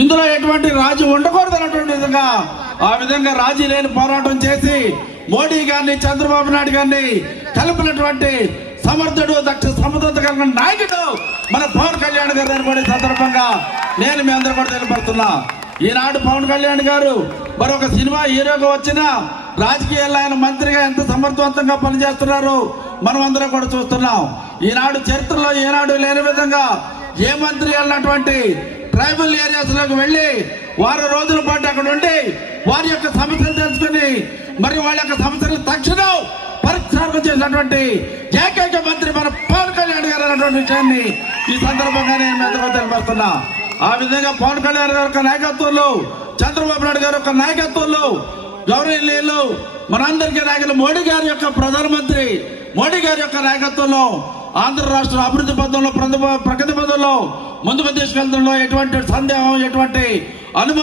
ఇందులో ఎటువంటి రాజీ ఉండకూడదు అన్నటువంటి విధంగా ఆ విధంగా రాజీ లేని పోరాటం చేసి మోడీ గారిని చంద్రబాబు నాయుడు గారిని కలిపినటువంటి సమర్థుడు దక్ష సమర్థత కలిగిన నాయకుడు మన పవన్ కళ్యాణ్ గారు అని కూడా సందర్భంగా నేను మీ అందరూ కూడా తెలియపడుతున్నా. ఈనాడు పవన్ కళ్యాణ్ గారు మరొక సినిమా హీరోగా వచ్చిన రాజకీయాల్లో ఆయన మంత్రిగా ఎంత సమర్థవంతంగా పనిచేస్తున్నారు మనం అందరం కూడా చూస్తున్నాం. ఈనాడు చరిత్రలో ఏనాడు లేని విధంగా ఏ మంత్రి వెళ్ళినటువంటి ట్రైబల్ ఏరియాస్ లోకి వెళ్ళి వారం రోజుల పాటు అక్కడ ఉండి వారి యొక్క సమస్యలు తెలుసుకుని మరి వాళ్ళ యొక్క సమస్యలు తక్షణం పరిష్కారం చేసినటువంటి ఏకైక మంత్రి మన పవన్ కళ్యాణ్ గారు అన్నటువంటి విషయాన్ని ఈ సందర్భంగా నేను ఎంతో తెలియపరుస్తున్నా. ఆ విధంగా పవన్ కళ్యాణ్ గారి యొక్క నాయకత్వంలో చంద్రబాబు నాయుడు గారి యొక్క నాయకత్వంలో గౌరవనీయులు మనందరికీ నాయకులు మోడీ గారి యొక్క ప్రధానమంత్రి మోడీ గారి యొక్క నాయకత్వంలో ఆంధ్ర రాష్ట్ర అభివృద్ధి పథంలో ప్రగతి పథంలో ముందుకు తీసుకెళ్తుండో ఎటువంటి సందేహం ఎటువంటి అనుమానం